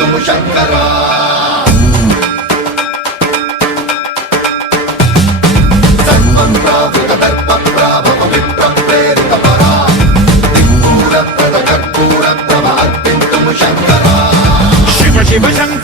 अर्पितुं शङ्करा सर्वं प्रावृतदर्पप्राभव विप्रप्रेरितपरा दिक्पूरप्रदकर्पूरप्रभ अर्पितुं शङ्करा शिव शिव शङ्कर